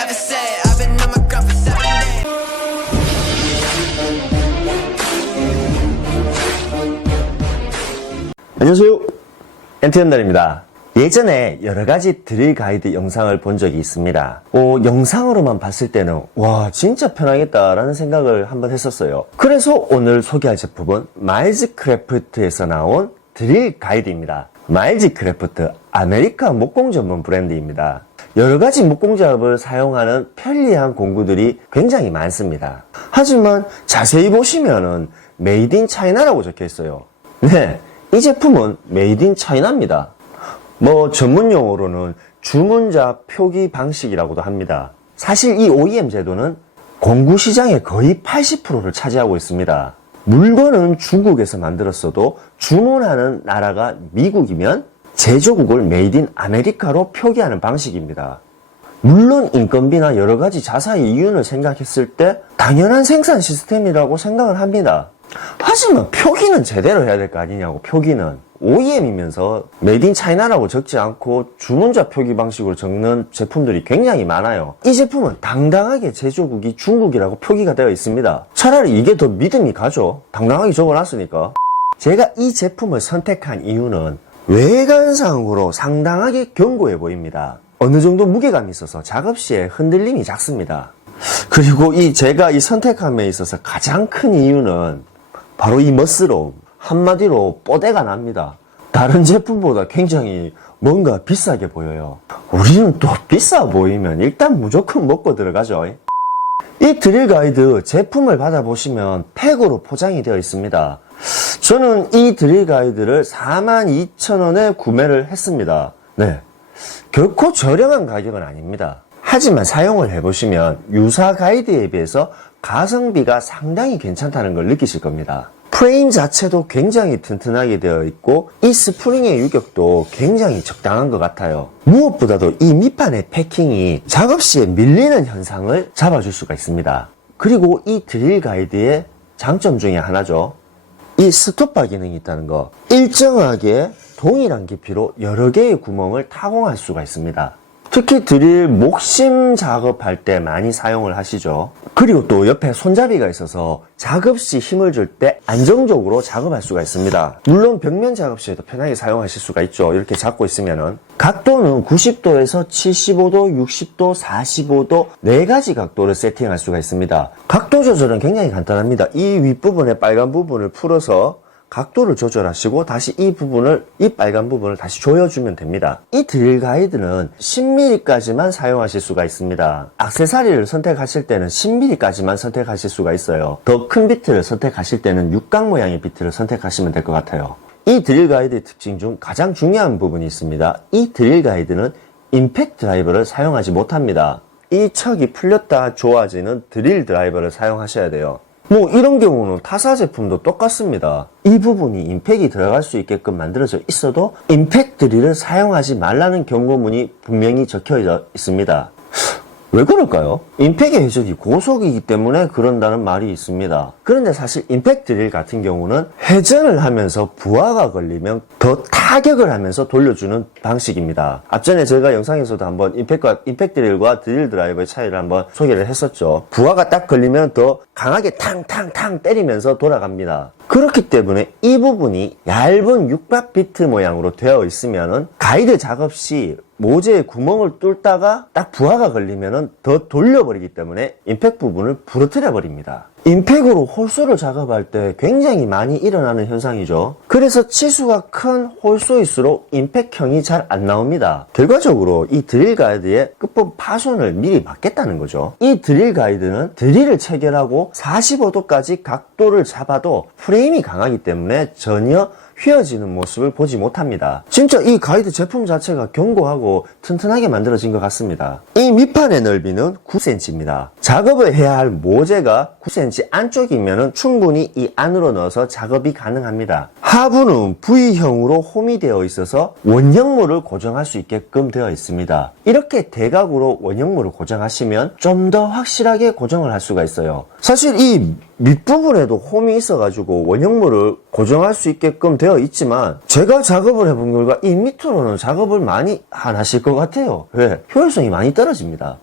never say I've been on my grind for 7 days. 안녕하세요, 엔트연달입니다. 예전에 여러가지 드릴 가이드 영상을 본 적이 있습니다. 영상으로만 봤을 때는 와 진짜 편하겠다라는 생각을 한번 했었어요. 그래서 오늘 소개할 제품은 마일즈크래프트에서 나온 드릴 가이드입니다. 마일즈크래프트 아메리카 목공 전문 브랜드입니다. 여러가지 목공잡을 사용하는 편리한 공구들이 굉장히 많습니다. 하지만 자세히 보시면은 메이드 인 차이나라고 적혀 있어요. 네, 이 제품은 메이드 인 차이나입니다. 전문 용어로는 주문자 표기 방식이라고도 합니다. 사실 이 OEM 제도는 공구 시장의 거의 80%를 차지하고 있습니다. 물건은 중국에서 만들었어도 주문하는 나라가 미국이면 제조국을 메이드 인 아메리카로 표기하는 방식입니다. 물론 인건비나 여러가지 자사의 이윤을 생각했을 때 당연한 생산 시스템이라고 생각을 합니다. 하지만 표기는 제대로 해야 될 거 아니냐고. 표기는 OEM이면서 메이드 인 차이나라고 적지 않고 주문자 표기 방식으로 적는 제품들이 굉장히 많아요. 이 제품은 당당하게 제조국이 중국이라고 표기가 되어 있습니다. 차라리 이게 더 믿음이 가죠. 당당하게 적어놨으니까. 제가 이 제품을 선택한 이유는 외관상으로 상당하게 견고해 보입니다. 어느 정도 무게감이 있어서 작업 시에 흔들림이 작습니다. 그리고 제가 이 선택함에 있어서 가장 큰 이유는 바로 이 멋스러움. 한마디로 뽀대가 납니다. 다른 제품보다 굉장히 뭔가 비싸게 보여요. 우리는 또 비싸 보이면 일단 무조건 먹고 들어가죠. 이 드릴 가이드 제품을 받아보시면 팩으로 포장이 되어 있습니다. 저는 이 드릴 가이드를 42,000원에 구매를 했습니다. 네, 결코 저렴한 가격은 아닙니다. 하지만 사용을 해보시면 유사 가이드에 비해서 가성비가 상당히 괜찮다는 걸 느끼실 겁니다. 프레임 자체도 굉장히 튼튼하게 되어 있고 이 스프링의 유격도 굉장히 적당한 것 같아요. 무엇보다도 이 밑판의 패킹이 작업 시에 밀리는 현상을 잡아줄 수가 있습니다. 그리고 이 드릴 가이드의 장점 중에 하나죠. 이 스톱바 기능이 있다는 거. 일정하게 동일한 깊이로 여러 개의 구멍을 타공할 수가 있습니다. 특히 드릴 목심 작업할 때 많이 사용을 하시죠. 그리고 또 옆에 손잡이가 있어서 작업 시 힘을 줄 때 안정적으로 작업할 수가 있습니다. 물론 벽면 작업 시에도 편하게 사용하실 수가 있죠. 이렇게 잡고 있으면은. 각도는 90도에서 75도, 60도, 45도 4가지 각도를 세팅할 수가 있습니다. 각도 조절은 굉장히 간단합니다. 이 윗부분에 빨간 부분을 풀어서 각도를 조절하시고 다시 이 빨간 부분을 다시 조여주면 됩니다. 이 드릴 가이드는 10mm까지만 사용하실 수가 있습니다. 액세서리를 선택하실 때는 10mm까지만 선택하실 수가 있어요. 더 큰 비트를 선택하실 때는 육각 모양의 비트를 선택하시면 될 것 같아요. 이 드릴 가이드의 특징 중 가장 중요한 부분이 있습니다. 이 드릴 가이드는 임팩트 드라이버를 사용하지 못합니다. 이 척이 풀렸다 좋아지는 드릴 드라이버를 사용하셔야 돼요. 이런 경우는 타사 제품도 똑같습니다. 이 부분이 임팩이 들어갈 수 있게끔 만들어져 있어도 임팩트 드릴을 사용하지 말라는 경고문이 분명히 적혀 있습니다. 왜 그럴까요? 임팩의 회전이 고속이기 때문에 그런다는 말이 있습니다. 그런데 사실 임팩트 드릴 같은 경우는 회전을 하면서 부하가 걸리면 더 타격을 하면서 돌려주는 방식입니다. 앞전에 제가 영상에서도 한번 임팩트 드릴과 드릴 드라이버의 차이를 한번 소개를 했었죠. 부하가 딱 걸리면 더 강하게 탕탕탕 때리면서 돌아갑니다. 그렇기 때문에 이 부분이 얇은 육각 비트 모양으로 되어 있으면은 가이드 작업 시 모재에 구멍을 뚫다가 딱 부하가 걸리면은 더 돌려버리기 때문에 임팩 부분을 부러뜨려 버립니다. 임팩으로 홀소를 작업할 때 굉장히 많이 일어나는 현상이죠. 그래서 치수가 큰 홀소일수록 임팩형이 잘 안 나옵니다. 결과적으로 이 드릴 가이드의 끝부분 파손을 미리 막겠다는 거죠. 이 드릴 가이드는 드릴을 체결하고 45도까지 각도를 잡아도 프레임이 강하기 때문에 전혀 휘어지는 모습을 보지 못합니다. 진짜 이 가이드 제품 자체가 견고하고 튼튼하게 만들어진 것 같습니다. 이 밑판의 넓이는 9cm입니다. 작업을 해야 할 모재가 9cm 안쪽이면 충분히 이 안으로 넣어서 작업이 가능합니다. 하부는 V형으로 홈이 되어 있어서 원형물을 고정할 수 있게끔 되어 있습니다. 이렇게 대각으로 원형물을 고정하시면 좀 더 확실하게 고정을 할 수가 있어요. 사실 이 밑부분에도 홈이 있어가지고 원형물을 고정할 수 있게끔 되어 있지만 제가 작업을 해본 결과 이 밑으로는 작업을 많이 안 하실 것 같아요. 왜? 효율성이 많이 떨어집니다.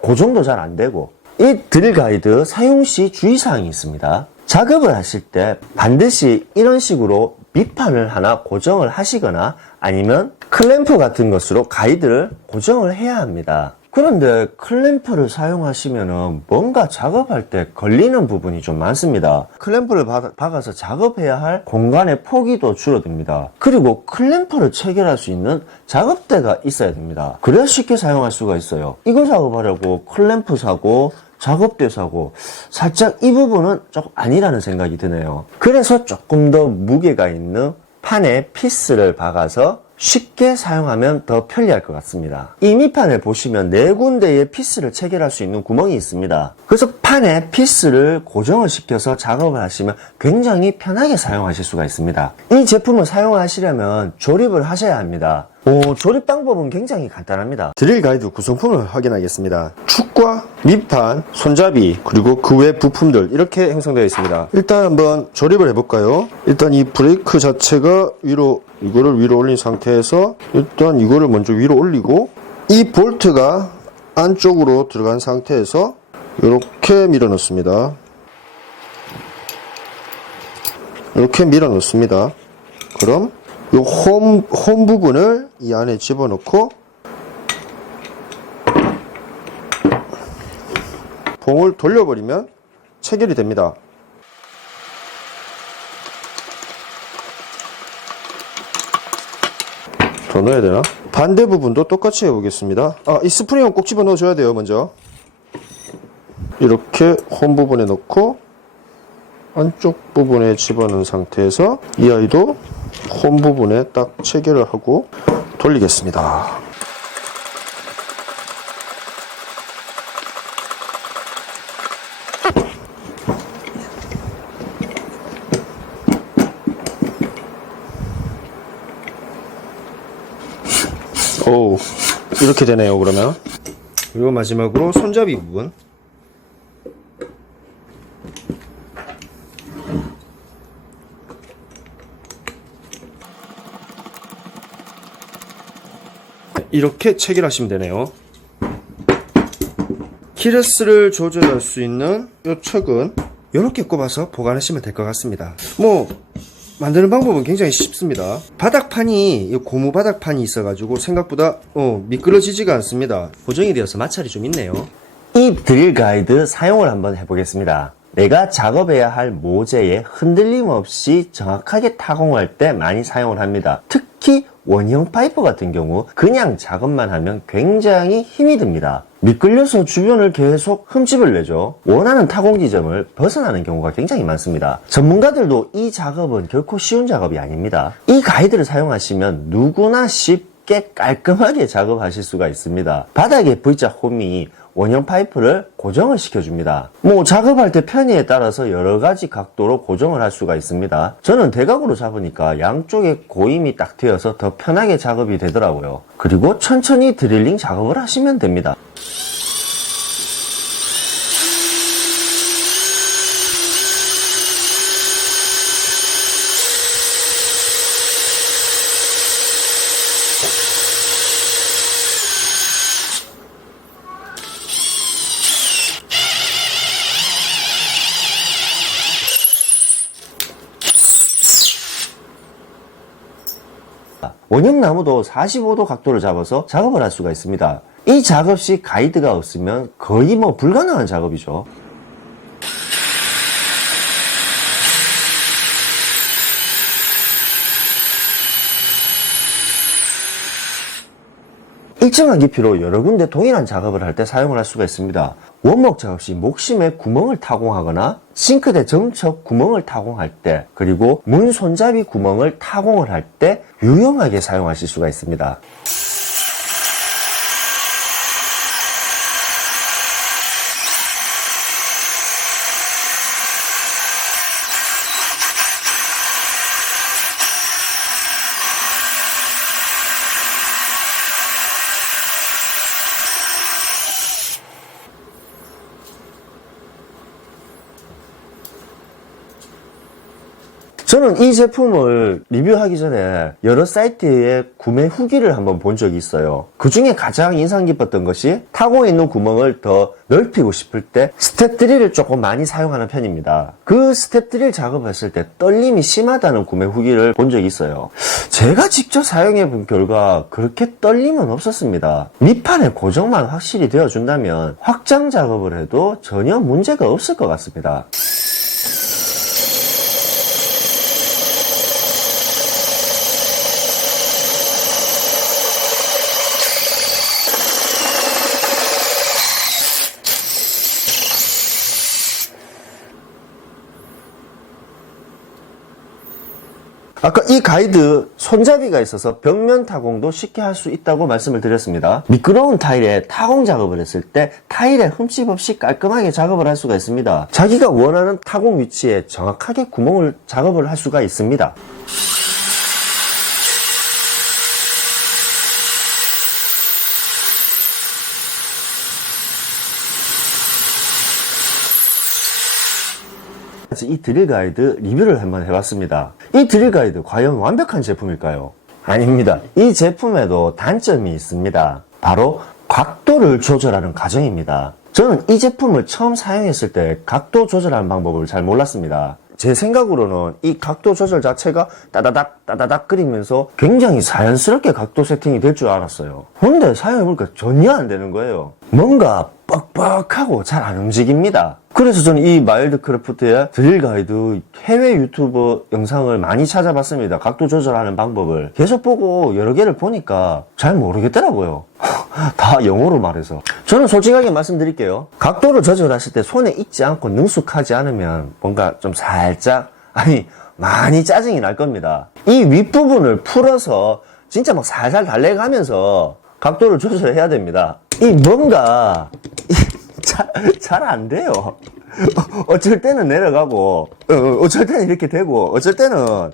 고정도 잘 안 되고, 이 드릴 가이드 사용 시 주의사항이 있습니다. 작업을 하실 때 반드시 이런 식으로 밑판을 하나 고정을 하시거나 아니면 클램프 같은 것으로 가이드를 고정을 해야 합니다. 그런데 클램프를 사용하시면은 뭔가 작업할 때 걸리는 부분이 좀 많습니다. 클램프를 박아서 작업해야 할 공간의 폭이 더 줄어듭니다. 그리고 클램프를 체결할 수 있는 작업대가 있어야 됩니다. 그래야 쉽게 사용할 수가 있어요. 이거 작업하려고 클램프 사고 작업대 사고 살짝 이 부분은 조금 아니라는 생각이 드네요. 그래서 조금 더 무게가 있는 판에 피스를 박아서 쉽게 사용하면 더 편리할 것 같습니다. 이 밑판을 보시면 4군데의 피스를 체결할 수 있는 구멍이 있습니다. 그래서 판에 피스를 고정을 시켜서 작업을 하시면 굉장히 편하게 사용하실 수가 있습니다. 이 제품을 사용하시려면 조립을 하셔야 합니다. 조립 방법은 굉장히 간단합니다. 드릴 가이드 구성품을 확인하겠습니다. 축과 밑판, 손잡이, 그리고 그 외 부품들 이렇게 형성되어 있습니다. 일단 한번 조립을 해볼까요? 일단 이 브레이크 자체가 이거를 위로 올린 상태에서 일단 이거를 먼저 위로 올리고 이 볼트가 안쪽으로 들어간 상태에서 이렇게 밀어 넣습니다. 이렇게 밀어 넣습니다. 그럼 이 홈 부분을 이 안에 집어넣고 봉을 돌려버리면 체결이 됩니다. 더 넣어야 되나? 반대 부분도 똑같이 해보겠습니다. 이 스프링은 꼭 집어 넣어줘야 돼요. 먼저 이렇게 홈 부분에 넣고 안쪽 부분에 집어넣은 상태에서 이 아이도 홈 부분에 딱 체결을 하고 돌리겠습니다. 이렇게 되네요. 그러면 그리고 마지막으로 손잡이 부분 이렇게 체결하시면 되네요. 키레스를 조절할 수 있는 이 척은 이렇게 꼽아서 보관하시면 될 것 같습니다. 만드는 방법은 굉장히 쉽습니다. 바닥판이 고무 바닥판이 있어가지고 생각보다 미끄러지지가 않습니다. 고정이 되어서 마찰이 좀 있네요. 이 드릴 가이드 사용을 한번 해보겠습니다. 내가 작업해야 할 모재에 흔들림 없이 정확하게 타공할 때 많이 사용을 합니다. 특히 원형 파이프 같은 경우 그냥 작업만 하면 굉장히 힘이 듭니다. 미끌려서 주변을 계속 흠집을 내죠. 원하는 타공 지점을 벗어나는 경우가 굉장히 많습니다. 전문가들도 이 작업은 결코 쉬운 작업이 아닙니다. 이 가이드를 사용하시면 누구나 쉽게 깔끔하게 작업하실 수가 있습니다. 바닥에 V자 홈이 원형 파이프를 고정을 시켜줍니다. 작업할 때 편의에 따라서 여러가지 각도로 고정을 할 수가 있습니다. 저는 대각으로 잡으니까 양쪽에 고임이 딱 되어서 더 편하게 작업이 되더라고요. 그리고 천천히 드릴링 작업을 하시면 됩니다. 원형 나무도 45도 각도를 잡아서 작업을 할 수가 있습니다. 이 작업 시 가이드가 없으면 거의 불가능한 작업이죠. 일정한 깊이로 여러 군데 동일한 작업을 할 때 사용을 할 수가 있습니다. 원목 작업 시 목심에 구멍을 타공하거나 싱크대 점척 구멍을 타공할 때, 그리고 문 손잡이 구멍을 타공을 할 때 유용하게 사용하실 수가 있습니다. 저는 이 제품을 리뷰하기 전에 여러 사이트의 구매 후기를 한번 본 적이 있어요. 그 중에 가장 인상 깊었던 것이 타공에 있는 구멍을 더 넓히고 싶을 때 스텝 드릴을 조금 많이 사용하는 편입니다. 그 스텝 드릴 작업했을 때 떨림이 심하다는 구매 후기를 본 적이 있어요. 제가 직접 사용해 본 결과 그렇게 떨림은 없었습니다. 밑판의 고정만 확실히 되어준다면 확장 작업을 해도 전혀 문제가 없을 것 같습니다. 아까 이 가이드 손잡이가 있어서 벽면 타공도 쉽게 할 수 있다고 말씀을 드렸습니다. 미끄러운 타일에 타공 작업을 했을 때 타일에 흠집 없이 깔끔하게 작업을 할 수가 있습니다. 자기가 원하는 타공 위치에 정확하게 구멍을 작업을 할 수가 있습니다. 이 드릴 가이드 리뷰를 한번 해봤습니다. 이 드릴 가이드 과연 완벽한 제품일까요? 아닙니다. 이 제품에도 단점이 있습니다. 바로 각도를 조절하는 과정입니다. 저는 이 제품을 처음 사용했을 때 각도 조절하는 방법을 잘 몰랐습니다. 제 생각으로는 이 각도 조절 자체가 따다닥 끓이면서 굉장히 자연스럽게 각도 세팅이 될 줄 알았어요. 근데 사용해보니까 전혀 안 되는 거예요. 뭔가 뻑뻑하고 잘 안 움직입니다. 그래서 저는 이 마일드 크래프트의 드릴 가이드 해외 유튜버 영상을 많이 찾아봤습니다. 각도 조절하는 방법을 계속 보고 여러 개를 보니까 잘 모르겠더라고요. 다 영어로 말해서. 저는 솔직하게 말씀드릴게요. 각도를 조절하실 때 손에 익지 않고 능숙하지 않으면 뭔가 좀 살짝, 많이 짜증이 날 겁니다. 이 윗부분을 풀어서 진짜 막 살살 달래가면서 각도를 조절해야 됩니다. 뭔가 잘 안 돼요. 어쩔 때는 내려가고, 어쩔 때는 이렇게 되고, 어쩔 때는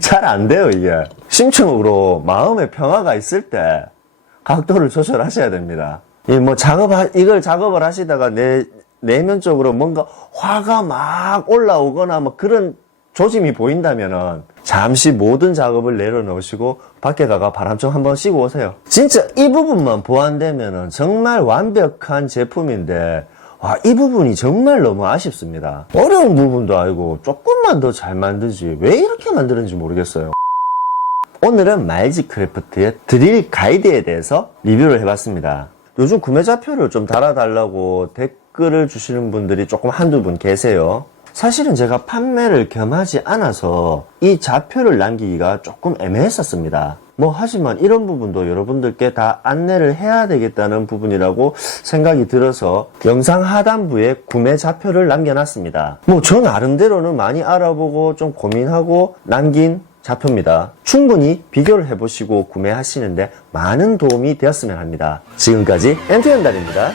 잘 안 돼요, 이게. 심층으로 마음의 평화가 있을 때 각도를 조절하셔야 됩니다. 이걸 작업을 하시다가 내면적으로 뭔가 화가 막 올라오거나 뭐 그런 조짐이 보인다면은 잠시 모든 작업을 내려놓으시고 밖에 가가 바람 좀 한번 쉬고 오세요. 진짜 이 부분만 보완되면은 정말 완벽한 제품인데 이 부분이 정말 너무 아쉽습니다. 어려운 부분도 아니고 조금만 더 잘 만들지 왜 이렇게 만드는지 모르겠어요. 오늘은 마일드 크래프트의 드릴 가이드에 대해서 리뷰를 해봤습니다. 요즘 구매 좌표를 좀 달아달라고 댓글을 주시는 분들이 조금 한두 분 계세요. 사실은 제가 판매를 겸하지 않아서 이 좌표를 남기기가 조금 애매했었습니다. 하지만 이런 부분도 여러분들께 다 안내를 해야 되겠다는 부분이라고 생각이 들어서 영상 하단부에 구매 좌표를 남겨놨습니다. 저 나름대로는 많이 알아보고 좀 고민하고 남긴 좌표입니다. 충분히 비교를 해보시고 구매하시는데 많은 도움이 되었으면 합니다. 지금까지 엔트연달입니다.